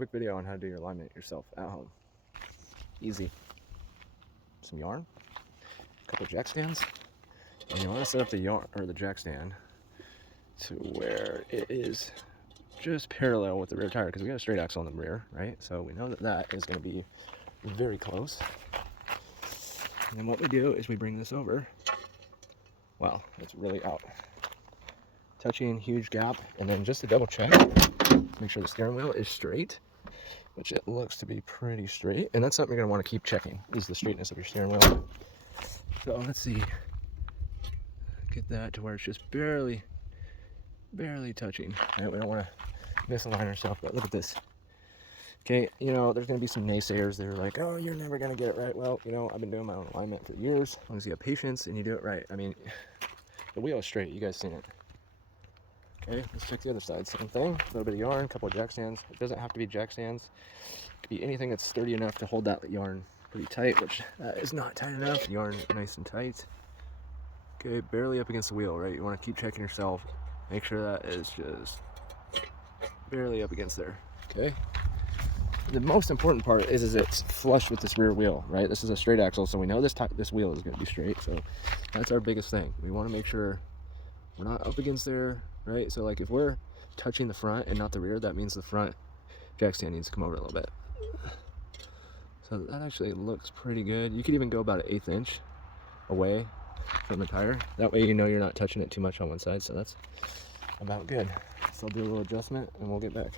quick video on how to do your alignment yourself at home. Easy. Some yarn, a couple jack stands, and you want to set up the yarn or the jack stand to where it is just parallel with the rear tire, because we got a straight axle on the rear, right? So we know that that is going to be very close. And then what we do is we bring this over. Wow, it's really out. Touching, huge gap, and then just to double check, make sure the steering wheel is straight, which it looks to be pretty straight. And that's something you're gonna want to keep checking, is the straightness of your steering wheel. So let's see, get that to where it's just barely touching. Right? We don't want to misalign ourselves, but look at this. Okay, you know, there's gonna be some naysayers that are like, oh, you're never gonna get it right. Well, you know, I've been doing my own alignment for years. As long as you have patience and you do it right. I mean, the wheel is straight, you guys seen it. Okay, let's check the other side. Same thing, a little bit of yarn, a couple of jack stands. It doesn't have to be jack stands. It could be anything that's sturdy enough to hold that yarn pretty tight, which is not tight enough. Yarn nice and tight. Okay, barely up against the wheel, right? You want to keep checking yourself. Make sure that is just barely up against there. Okay. The most important part is it's flush with this rear wheel, right? This is a straight axle, so we know this wheel is going to be straight. So that's our biggest thing. We want to make sure we're not up against there, right? So like if we're touching the front and not the rear, that means the front jack stand needs to come over a little bit. So that actually looks pretty good. You could even go about an 1/8 inch away from the tire. That way you know you're not touching it too much on one side, so that's about good. So I'll do a little adjustment and we'll get back.